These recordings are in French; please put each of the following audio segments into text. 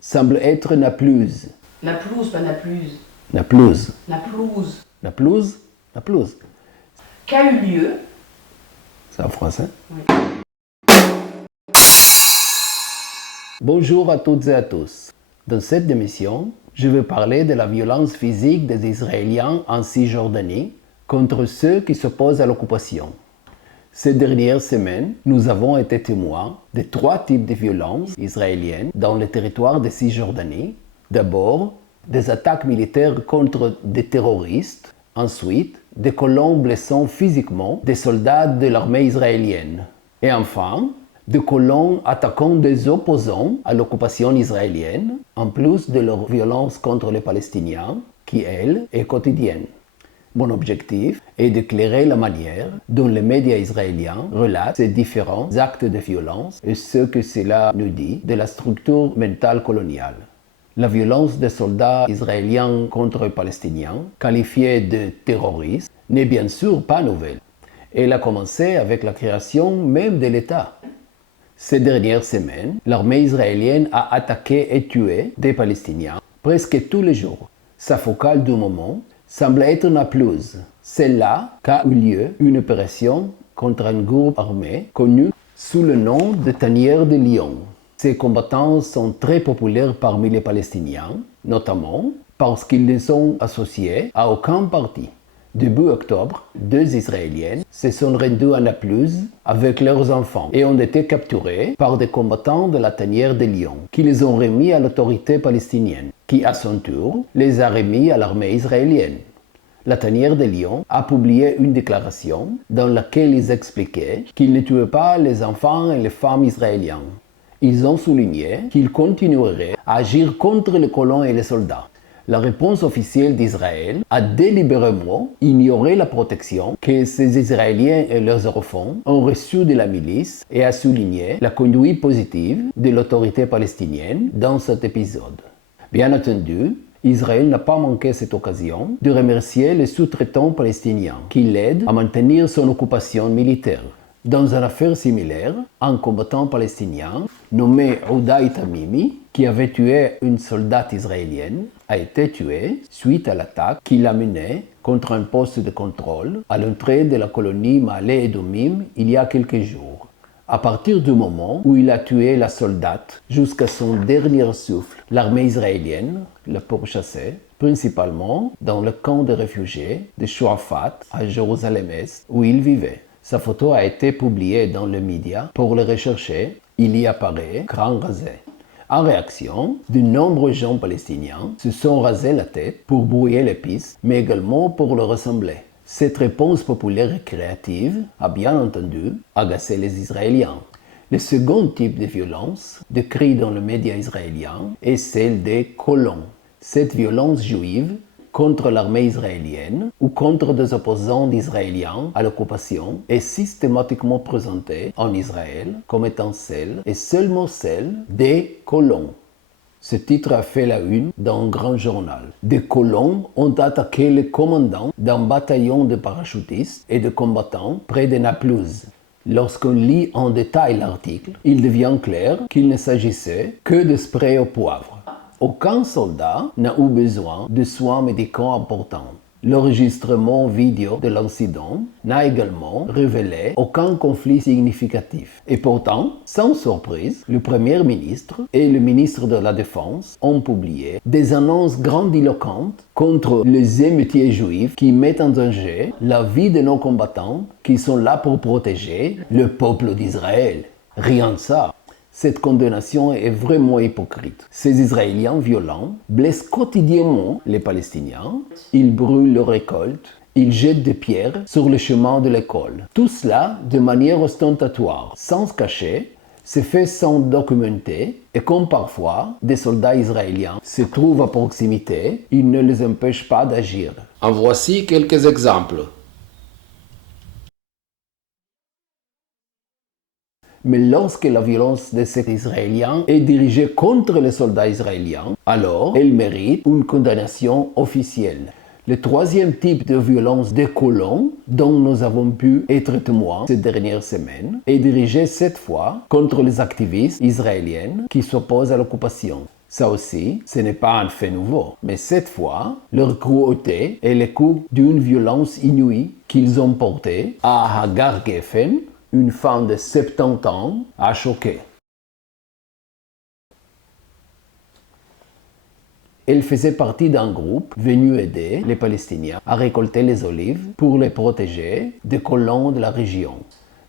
semble être Naplouse. Naplouse, pas Naplouse. Naplouse. Naplouse. Naplouse. Naplouse. Qu'a eu lieu. C'est en français. Oui. Bonjour à toutes et à tous. Dans cette émission, je vais parler de la violence physique des Israéliens en Cisjordanie contre ceux qui s'opposent à l'occupation. Ces dernières semaines, nous avons été témoins de 3 types de violences israéliennes dans le territoire de Cisjordanie. D'abord, des attaques militaires contre des terroristes. Ensuite, des colons blessant physiquement des soldats de l'armée israélienne. Et enfin, des colons attaquant des opposants à l'occupation israélienne, en plus de leur violence contre les Palestiniens, qui, elle, est quotidienne. Mon objectif est d'éclairer la manière dont les médias israéliens relatent ces différents actes de violence et ce que cela nous dit de la structure mentale coloniale. La violence des soldats israéliens contre les Palestiniens, qualifiés de terroristes, n'est bien sûr pas nouvelle. Elle a commencé avec la création même de l'État. Ces dernières semaines, l'armée israélienne a attaqué et tué des Palestiniens presque tous les jours. Sa focale du moment semble être Naplouse. C'est là qu'a eu lieu une opération contre un groupe armé connu sous le nom de Tanière de Lion. Ces combattants sont très populaires parmi les Palestiniens, notamment parce qu'ils ne sont associés à aucun parti. Début octobre, 2 Israéliennes se sont rendues à Naplouse avec leurs enfants et ont été capturés par des combattants de la Tanière de Lion, qui les ont remis à l'autorité palestinienne, qui à son tour les a remis à l'armée israélienne. La Tanière de Lion a publié une déclaration dans laquelle ils expliquaient qu'ils ne tuaient pas les enfants et les femmes israéliens. Ils ont souligné qu'ils continueraient à agir contre les colons et les soldats. La réponse officielle d'Israël a délibérément ignoré la protection que ces Israéliens et leurs enfants ont reçue de la milice et a souligné la conduite positive de l'autorité palestinienne dans cet épisode. Bien entendu, Israël n'a pas manqué cette occasion de remercier les sous-traitants palestiniens qui l'aident à maintenir son occupation militaire. Dans une affaire similaire, un combattant palestinien nommé Oudaï Tamimi, qui avait tué une soldate israélienne, a été tué suite à l'attaque qu'il a menée contre un poste de contrôle à l'entrée de la colonie Ma'ale Edomim il y a quelques jours. À partir du moment où il a tué la soldate jusqu'à son dernier souffle, l'armée israélienne l'a pourchassé, principalement dans le camp de réfugiés de Shuafat à Jérusalem-Est où il vivait. Sa photo a été publiée dans les médias pour le rechercher. Il y apparaît grand rasé. En réaction, de nombreux gens palestiniens se sont rasés la tête pour brouiller les pistes, mais également pour le ressembler. Cette réponse populaire et créative a bien entendu agacé les Israéliens. Le second type de violence décrit dans les médias israéliens est celle des colons. Cette violence juive contre l'armée israélienne ou contre des opposants d'Israéliens à l'occupation est systématiquement présentée en Israël comme étant celle et seulement celle des colons. Ce titre a fait la une d'un grand journal. Des colons ont attaqué le commandant d'un bataillon de parachutistes et de combattants près de Naplouse. Lorsqu'on lit en détail l'article, il devient clair qu'il ne s'agissait que de spray au poivre. Aucun soldat n'a eu besoin de soins médicaux importants. L'enregistrement vidéo de l'incident n'a également révélé aucun conflit significatif. Et pourtant, sans surprise, le Premier ministre et le ministre de la Défense ont publié des annonces grandiloquentes contre les émeutiers juifs qui mettent en danger la vie de nos combattants qui sont là pour protéger le peuple d'Israël. Rien de ça. Cette condamnation est vraiment hypocrite. Ces Israéliens violents blessent quotidiennement les Palestiniens, ils brûlent leurs récoltes, ils jettent des pierres sur le chemin de l'école. Tout cela de manière ostentatoire, sans se cacher, se fait sans documenter et comme parfois des soldats israéliens se trouvent à proximité, ils ne les empêchent pas d'agir. En voici quelques exemples. Mais lorsque la violence de ces Israéliens est dirigée contre les soldats israéliens, alors elle mérite une condamnation officielle. Le troisième type de violence des colons dont nous avons pu être témoins ces dernières semaines est dirigé cette fois contre les activistes israéliennes qui s'opposent à l'occupation. Ça aussi, ce n'est pas un fait nouveau, mais cette fois, leur cruauté est le coup d'une violence inouïe qu'ils ont portée à Hagar Geffen, une femme de 70 ans, a choqué. Elle faisait partie d'un groupe venu aider les Palestiniens à récolter les olives pour les protéger des colons de la région.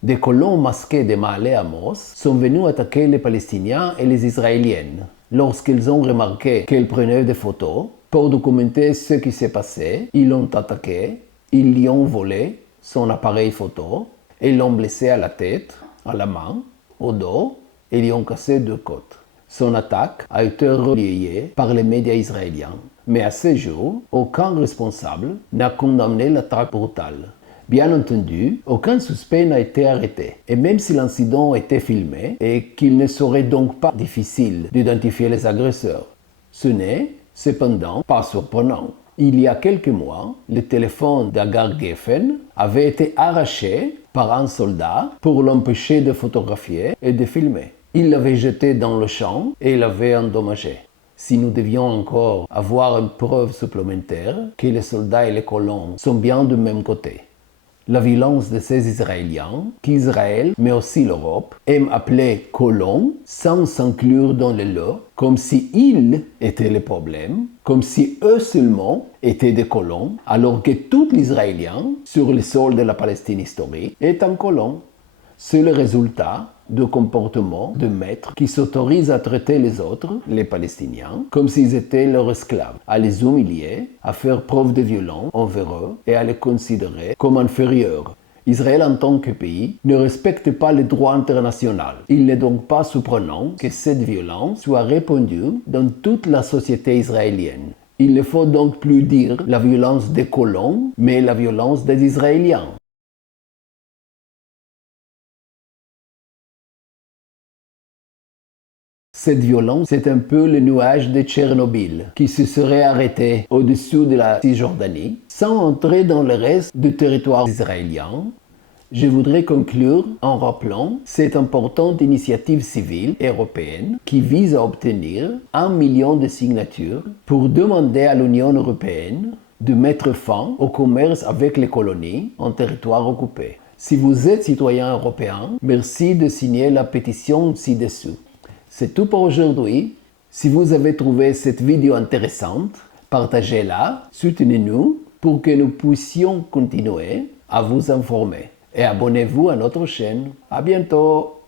Des colons masqués de Maale Amos sont venus attaquer les Palestiniens et les Israéliennes. Lorsqu'ils ont remarqué qu'elle prenait des photos pour documenter ce qui s'est passé, ils l'ont attaqué, ils lui ont volé son appareil photo et l'ont blessé à la tête, à la main, au dos et lui ont cassé 2 côtes. Son attaque a été relayée par les médias israéliens, mais à ce jour, aucun responsable n'a condamné l'attaque brutale. Bien entendu, aucun suspect n'a été arrêté, et même si l'incident était filmé et qu'il ne serait donc pas difficile d'identifier les agresseurs, ce n'est cependant pas surprenant. Il y a quelques mois, le téléphone d'Hagar Geffen avait été arraché par un soldat pour l'empêcher de photographier et de filmer. Il l'avait jeté dans le champ et l'avait endommagé. Si nous devions encore avoir une preuve supplémentaire que les soldats et les colons sont bien du même côté. La violence de ces Israéliens, qu'Israël, mais aussi l'Europe, aiment appeler colons sans s'inclure dans le lot, comme si ils étaient le problème, comme si eux seulement étaient des colons, alors que tout l'Israélien, sur le sol de la Palestine historique, est un colon. C'est le résultat de comportements de maîtres qui s'autorisent à traiter les autres, les Palestiniens, comme s'ils étaient leurs esclaves, à les humilier, à faire preuve de violence envers eux et à les considérer comme inférieurs. Israël en tant que pays ne respecte pas le droit international. Il n'est donc pas surprenant que cette violence soit répandue dans toute la société israélienne. Il ne faut donc plus dire la violence des colons, mais la violence des Israéliens. Cette violence, c'est un peu le nuage de Tchernobyl qui se serait arrêté au-dessus de la Cisjordanie sans entrer dans le reste du territoire israélien. Je voudrais conclure en rappelant cette importante initiative civile européenne qui vise à obtenir 1 million de signatures pour demander à l'Union européenne de mettre fin au commerce avec les colonies en territoire occupé. Si vous êtes citoyen européen, merci de signer la pétition ci-dessous. C'est tout pour aujourd'hui. Si vous avez trouvé cette vidéo intéressante, partagez-la, soutenez-nous pour que nous puissions continuer à vous informer. Et abonnez-vous à notre chaîne. À bientôt!